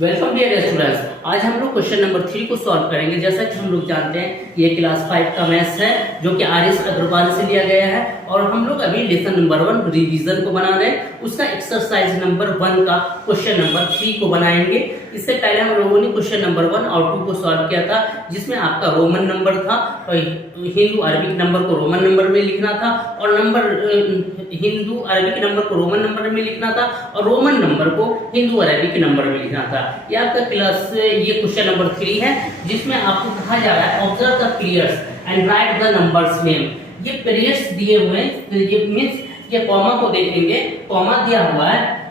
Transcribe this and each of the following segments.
Welcome dear students. आज हम लोग क्वेश्चन नंबर 3 को सॉल्व करेंगे। जैसा कि हम लोग जानते हैं ये क्लास 5 का मैथ्स है जो कि आर एस अग्रवाल से लिया गया है और हम लोग अभी लेसन नंबर 1 रिवीजन को बना रहे हैं। उसका एक्सरसाइज नंबर 1 का क्वेश्चन नंबर 3 को बनाएंगे। इससे पहले हम लोगों ने क्वेश्चन नंबर 1 और 2 को सॉल्व किया था जिसमें आपका रोमन नंबर था और हिंदू अरबिक नंबर को रोमन नंबर में लिखना था और हिंदू अरबिक नंबर को रोमन नंबर में लिखना था और रोमन नंबर को हिंदू अरबिक नंबर में लिखना था। ये आपका क्लास ये क्वेश्चन नंबर 3 है जिसमें आपको कहा जा रहा है observe the periods and right the numbers name. ये पीरियड्स दिए हुए हैं, ये मींस ये कॉमा को देखेंगे, कॉमा दिया हुआ है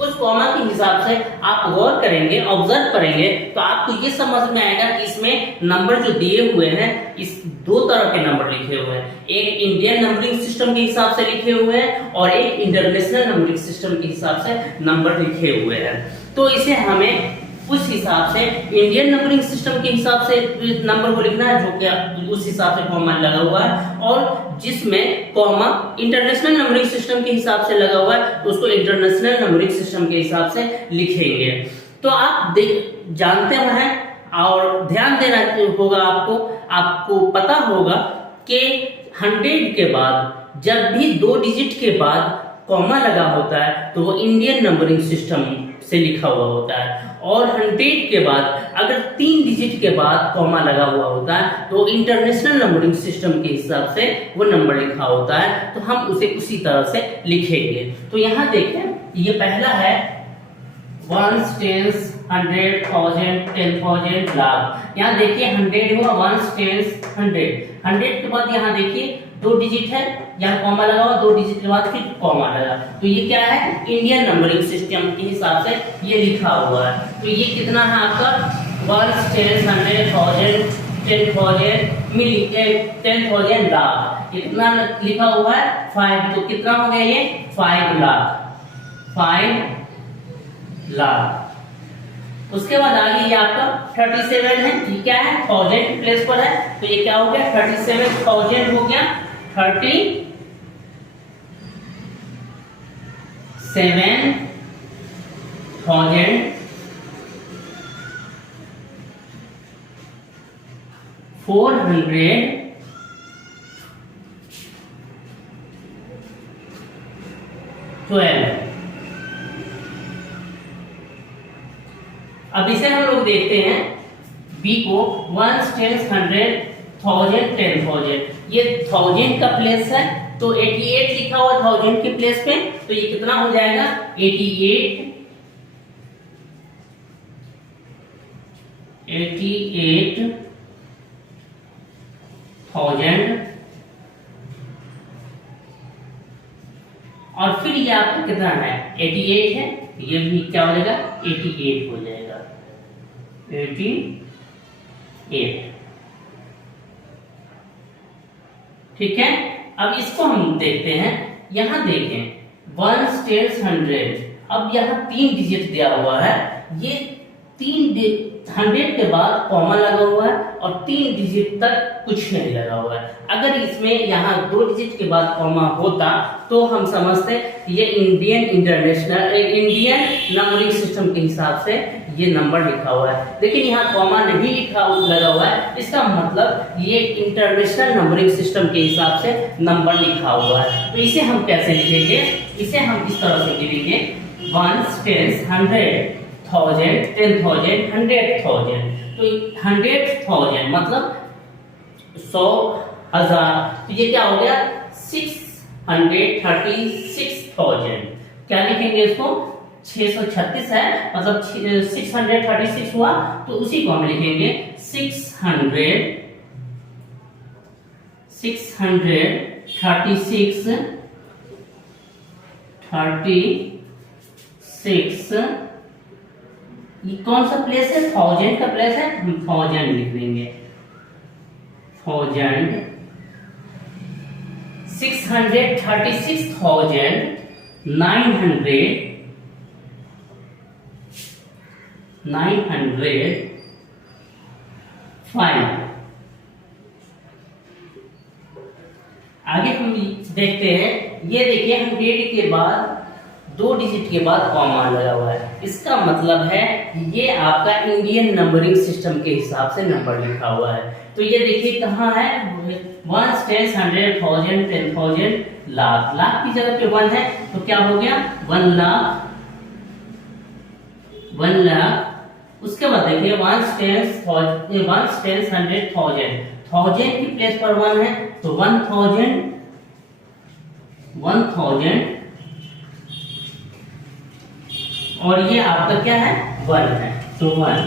उस कॉमा के हिसाब से आप गौर करेंगे, ऑब्जर्व करेंगे तो आपको ये समझ में आएगा कि इसमें नंबर जो दिए हुए हैं इस दो तरह के नंबर लिखे हुए हैं। एक इंडियन नंबरिंग सिस्टम के हिसाब से लिखे हुए हैं और एक इंटरनेशनल नंबरिंग सिस्टम के हिसाब से नंबर लिखे हुए हैं। तो इसे हमें उस हिसाब से इंडियन नंबरिंग सिस्टम के हिसाब से नंबर को लिखना है जो कि उस हिसाब से कॉमा लगा हुआ है और जिसमें कॉमा इंटरनेशनल नंबरिंग सिस्टम के हिसाब से लगा हुआ है तो उसको इंटरनेशनल नंबरिंग सिस्टम के हिसाब से लिखेंगे। तो आप जानते हैं और ध्यान देना होगा, आपको पता होगा कि 100 के बाद जब भी 2 डिजिट के बाद कॉमा लगा होता है तो वो इंडियन नंबरिंग सिस्टम से लिखा हुआ होता है और 100 के बाद अगर 3 डिजिट के बाद कॉमा लगा हुआ होता है तो इंटरनेशनल नंबरिंग सिस्टम के हिसाब से वो नंबर लिखा होता है तो हम उसे उसी तरह से लिखेंगे। तो यहाँ देखें, ये पहला है 1 10 100 1000 10,000 लाख। यहाँ देखिए 100 हुआ, 1 10 100 के बाद यहाँ देखिए 2 डिजिट है, यहाँ कॉमा लगा हुआ, 2 डिजिट के बाद फिर कॉमा लगा, तो ये क्या है इंडियन नंबरिंग सिस्टम के हिसाब से ये लिखा हुआ है। तो ये कितना है आपका 1 10 100 10,000 10,000 लाख, कितना लिखा हुआ है 5, तो कितना हो गया ये 5 लाख 5 लाख। उसके बाद आगे ये आपका 37 है, ये क्या है 1000 की प्लेस पर है तो ये क्या हो गया 37,000 हो गया 37,000 412। अब इसे हम लोग देखते हैं बी को 1 10 100 1000 10,000, ये 1000 का प्लेस है तो 88 लिखा हुआ 1000 के प्लेस पे तो ये कितना हो जाएगा 88,000 और फिर ये आपका कितना है 88 है, ये भी क्या हो जाएगा 88 हो जाएगा 88। ठीक है, अब इसको हम देखते हैं। यहां देखें 1 10 100, अब यहाँ 3 डिजिट दिया हुआ है, ये 100 के बाद कॉमा लगा हुआ है और 3 डिजिट तक कुछ नहीं लगा हुआ है। अगर इसमें यहाँ 2 डिजिट के बाद कॉमा होता तो हम समझते ये इंडियन नंबरिंग सिस्टम के हिसाब से ये नंबर लिखा हुआ है, लेकिन यहाँ कॉमा नहीं लगा हुआ है, इसका मतलब ये इंटरनेशनल नंबरिंग सिस्टम के हिसाब से नंबर लिखा हुआ है। तो इसे हम कैसे लिखेंगे, इसे हम इस तरह से लिखेंगे 1 10 100 1000 10,000 100,000, तो 100,000 मतलब 100,000, तो ये क्या हो गया 636,000। क्या लिखेंगे इसको 636 है मतलब 636 हुआ तो उसी को हम लिखेंगे 636 ये कौन सा प्लेस है 1000 का प्लेस है, हम 1000 लिख देंगे 1000 636,905। आगे हम देखते हैं, ये देखिए 100 के बाद 2 डिजिट के बाद कॉमा लगा हुआ है, इसका मतलब है ये आपका इंडियन नंबरिंग सिस्टम के हिसाब से नंबर लिखा हुआ है। तो ये देखिए कहाँ है, 1 10 100 1000 10,000 लाख, लाख की जगह पे 1 है तो क्या हो गया 1 लाख, 1 लाख। उसके बाद देखिए 1 10 100 1000, 1000 की प्लेस पर 1 है तो 1000 और ये आपका क्या है 1 है तो 1।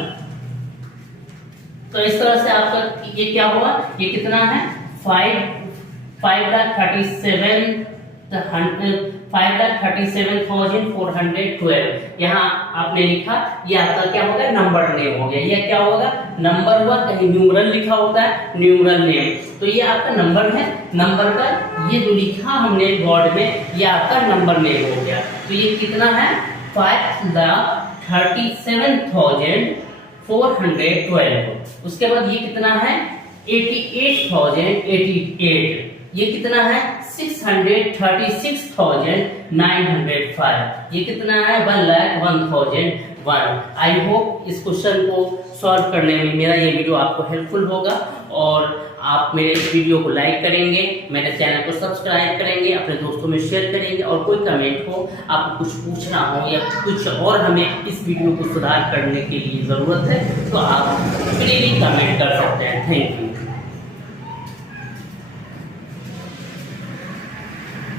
तो इस तरह से आपका ये क्या हुआ, ये कितना है 5,37,412। यहाँ आपने लिखा, ये आपका क्या होगा नंबर नेम हो गया। ये क्या होगा नंबर हुआ, कहीं न्यूमरल लिखा होता है न्यूमरल नेम, तो ये आपका नंबर है, नंबर का ये जो लिखा हमने बोर्ड में ये आपका नंबर नेम हो गया। तो ये कितना है 5,37,412। उसके बाद ये कितना है 88,088, ये कितना है 636,905, ये कितना है 1,01,001। आई होप इस क्वेश्चन को सॉल्व करने में मेरा ये वीडियो आपको हेल्पफुल होगा और आप मेरे इस वीडियो को लाइक करेंगे, मेरे चैनल को सब्सक्राइब करेंगे, अपने दोस्तों में शेयर करेंगे और कोई कमेंट हो, आपको कुछ पूछना हो या कुछ और हमें इस वीडियो को सुधार करने के लिए ज़रूरत है तो आप फ्रीली कमेंट कर सकते हैं। Thank you.